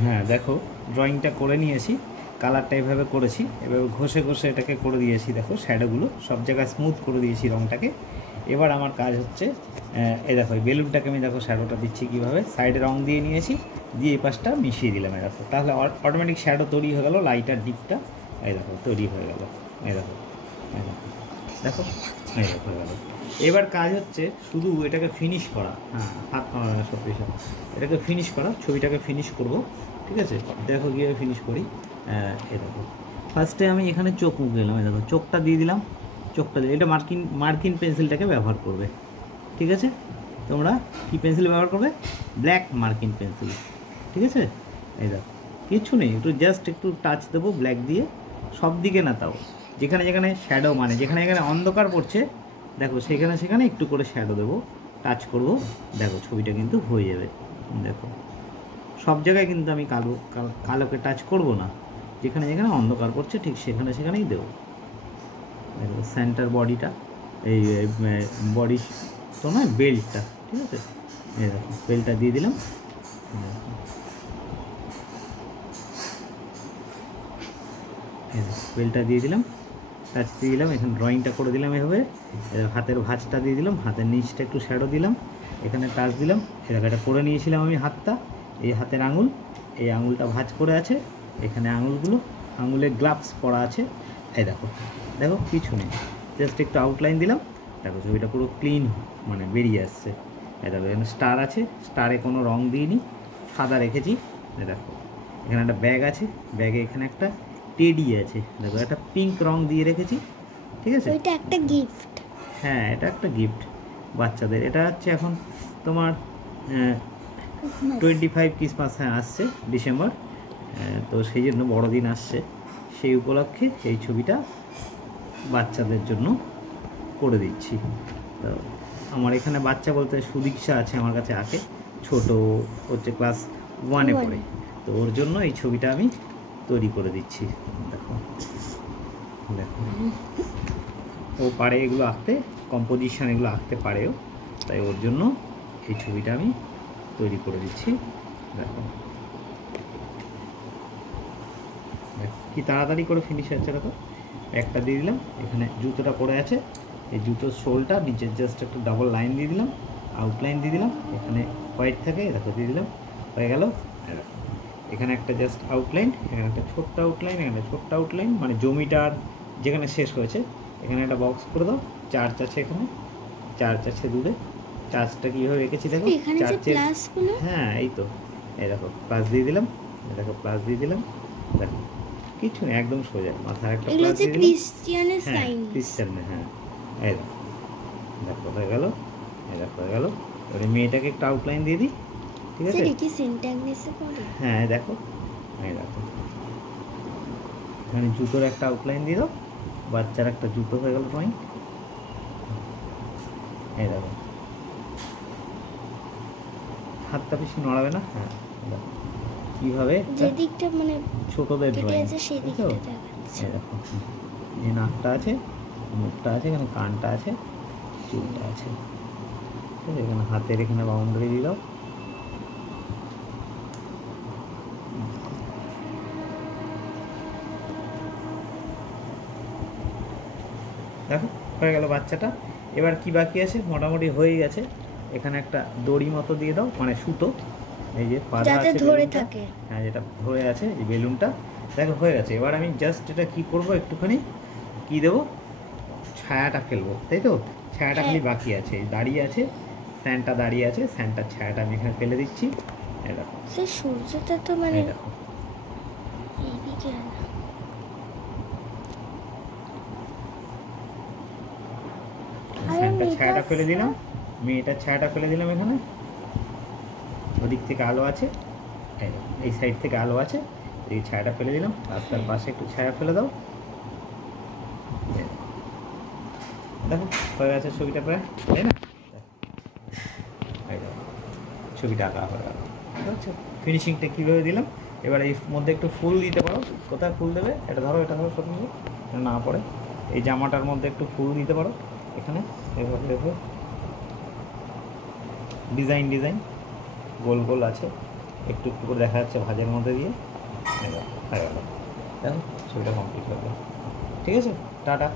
হ্যাঁ দেখো ড্রয়িংটা করে নিয়েছি, কালারটা এভাবে করেছি, এভাবে ঘষে ঘষে এটাকে করে দিয়েছি। দেখো শ্যাডোগুলো সব জায়গায় স্মুথ করে দিয়েছি রঙটাকে। এবার আমার কাজ হচ্ছে এই দেখো এই বেলুনটাকে আমি দেখো শ্যাডোটা দিচ্ছি কীভাবে, সাইডে রং দিয়ে নিয়েছি, দিয়ে এই পাশটা মিশিয়ে দিলাম। এই দেখো তাহলে অটোমেটিক শ্যাডো তৈরি হয়ে গেল, লাইটার ডিপটা এই দেখো তৈরি হয়ে গেল। এই দেখো এই দেখো দেখো এই দেখো হয়ে গেল। এবার কাজ হচ্ছে শুধু এটাকে ফিনিশ করা। হ্যাঁ হাত নাড়া সব কিছু, এটাকে ফিনিশ করা, ছবিটাকে ফিনিশ করব। ঠিক আছে, দেখো কীভাবে ফিনিশ করি। এ দেখো ফার্স্টে আমি এখানে চোখ মুখ দিলাম, এই দেখো চোখটা দিয়ে দিলাম, চোখটা দিয়ে এটা মার্কিন পেন্সিলটাকে ব্যবহার করবে। ঠিক আছে, তোমরা কি পেন্সিল ব্যবহার করবে? ব্ল্যাক মার্কিন পেন্সিল। ঠিক আছে, এই দেখো কিচ্ছু নেই, একটু জাস্ট একটু টাচ দেবো ব্ল্যাক দিয়ে, সব দিকে না, তাও যেখানে যেখানে শ্যাডো মানে যেখানে যেখানে অন্ধকার পড়ছে দেখো সেখানে সেখানে একটু করে শ্যাডো দেবো, টাচ করব, দেখো ছবিটা কিন্তু হয়ে যাবে। দেখো সব জায়গায় কিন্তু আমি কালোকে টাচ করব না, যেখানে যেখানে অন্ধকার পড়ছে ঠিক সেখানে সেখানেই দেবো। দেখো সেন্টার বডিটা, এই বডি তো নয় বেল্টটা, ঠিক আছে, এই দেখো বেল্টটা দিয়ে দিলাম। বেল্টটা দিয়ে দিলাম, টাচ দিয়ে দিলাম, এখানে ড্রয়িংটা করে দিলাম এভাবে, হাতের ভাঁজটা দিয়ে দিলাম, হাতের নিচটা একটু শ্যাডো দিলাম, এখানে টাচ দিলাম। এরকম এটা করে নিয়েছিলাম আমি হাতটা, এই হাতের আঙুল, এই আঙুলটা ভাঁজ করে আছে, এখানে আঙুলগুলো, আঙুলে গ্লাভস পরা আছে। এই দেখো দেখো কিছু নেই, জাস্ট একটু আউটলাইন দিলাম, দেখো ছবিটা পুরো ক্লিন মানে বেরিয়ে আসছে। এই দেখো এখানে স্টার আছে, স্টারে কোনো রং দিইনি, সাদা রেখেছি। এই দেখো এখানে একটা ব্যাগ আছে, ব্যাগে এখানে একটা টেডি আছে, দেখো একটা পিঙ্ক রং দিয়ে রেখেছি। ঠিক আছে, এটা একটা গিফট। হ্যাঁ এটা একটা গিফট বাচ্চাদের। এটা হচ্ছে এখন তোমার 25 ক্রিসমাস হ্যাঁ আসছে ডিসেম্বর, তো সেই জন্য বড়দিন আসছে, সেই উপলক্ষে এই ছবিটা বাচ্চাদের জন্য করে দিচ্ছি। তো আমার এখানে বাচ্চা বলতে সুদীক্ষা আছে আমার কাছে আঁকে, ছোট হচ্ছে ক্লাস 1-এ পড়ে, তো ওর জন্য এই ছবিটা আমি তৈরি করে দিচ্ছি। দেখো দেখো ও পারে এগুলো আঁকতে, কম্পোজিশন এগুলো আঁকতে পারেও, তাই ওর জন্য এই ছবিটা আমি তৈরি করে দিচ্ছি। দেখো কি তাড়াতাড়ি করে ফিনিশ হচ্ছে। দেখো একটা দিয়ে দিলাম, এখানে জুতোটা পড়ে আছে, এই জুতোর সোলটা নিচে জাস্ট একটু ডাবল লাইন দিয়ে দিলাম, আউটলাইন দিয়ে দিলাম, এখানে হোয়াইট থাকে দেখো দিয়ে দিলাম, হয়ে গেল। এখানে একটা জাস্ট আউটলাইন, এখানে একটা ছোট্ট আউটলাইন, এখানে ছোট্ট আউটলাইন, মানে জমিটার যেখানে শেষ হয়েছে এখানে একটা বক্স করে দাও। চার্চ আছে এখানে, চার্চ আছে দূরে, চার্চটা কীভাবে রেখেছি দেখো, চার্চের হ্যাঁ এই তো, এই দেখো প্লাস দিয়ে দিলাম, এই দেখো প্লাস দিয়ে দিলাম, দেখো কিছু নেই একদম সোজা, মাথায় একটা প্লাস দিয়ে দিলাম, ক্রিশ্চিয়ানের সাইন, ক্রিশ্চিয়ানের, হ্যাঁ এই দেখো দেখো হয়ে গেল, এই দেখো হয়ে গেল। এবারে মেয়েটাকে একটা আউটলাইন দিয়ে দিই। ঠিক আছে, এটা কি সিনট্যাক্সে পড়ে? হ্যাঁ দেখো এই দেখো এখানে জুতোর একটা আউটলাইন দিয়ে দাও, বাচ্চার একটা জুতো হয়ে গেল ড্রয়িং। এই দেখো হাতটা বেশি নড়াবে না, হ্যাঁ দেখো কীভাবে যেদিকটা মানে ছোটদের ড্রয়িং, সেই দিকটা দেখাচ্ছে। এই দেখো এই নাকটা আছে, মুখটা আছে, এখানে কানটা আছে, চুলটা আছে। ঠিক আছে, এখানে হাতের এখানে বাউন্ডারি দিয়ে দাও। দেখো হয়ে গেল বাচ্চাটা। এবার কি বাকি আছে, মোটামুটি হয়ে গেছে। এখানে একটা দড়ি মতো দিয়ে দাও, মানে সুতো, এই যে পাতা আছে ধরে থাকে, হ্যাঁ যেটা ধরে আছে এই বেলুনটা, দেখো হয়ে গেছে। এবার আমি জাস্ট এটা কি করব, একটুখানি কি দেবো, ছায়াটা ফেলবো, তাই তো, ছায়াটা খালি বাকি আছে, দাঁড়িয়ে আছে স্যান্টা, দাঁড়িয়ে আছে স্যান্টার ছায়াটা আমি এখানে ফেলে দিচ্ছি। এই দেখো সেই সূর্যটা তো মানে দেখো এইদিকে স্যান্টার ছায়াটা ফেলে দিলাম, মেয়েটার ছায়াটা ফেলে দিলাম, এখানে ওদিক থেকে আলো আছে, এই সাইড থেকে আলো আছে, এই ছায়াটা ফেলে দিলাম, রাস্তার পাশে একটু ছায়া ফেলে দাও। দেখো হয়ে গেছে ছবিটা প্রায়, তাই না, ছবিটা আঁকা হয়ে গেল। আচ্ছা ফিনিশিংটা কীভাবে দিলাম, এবার এই মধ্যে একটু ফুল দিতে পারো, কোথায় ফুল দেবে এটা ধরো, এটা ধরো সত্যি না পড়ে, এই জামাটার মধ্যে একটু ফুল দিতে পারো, এখানে এভাবে এভাবে ডিজাইন ডিজাইন গোল গোল আছে, একটু একটু করে দেখা যাচ্ছে ভাঁজের মধ্যে দিয়ে। এই দেখো হয়ে গেল, দেখো ছবিটা কমপ্লিট হয়ে গেল। ঠিক আছে, টাটা।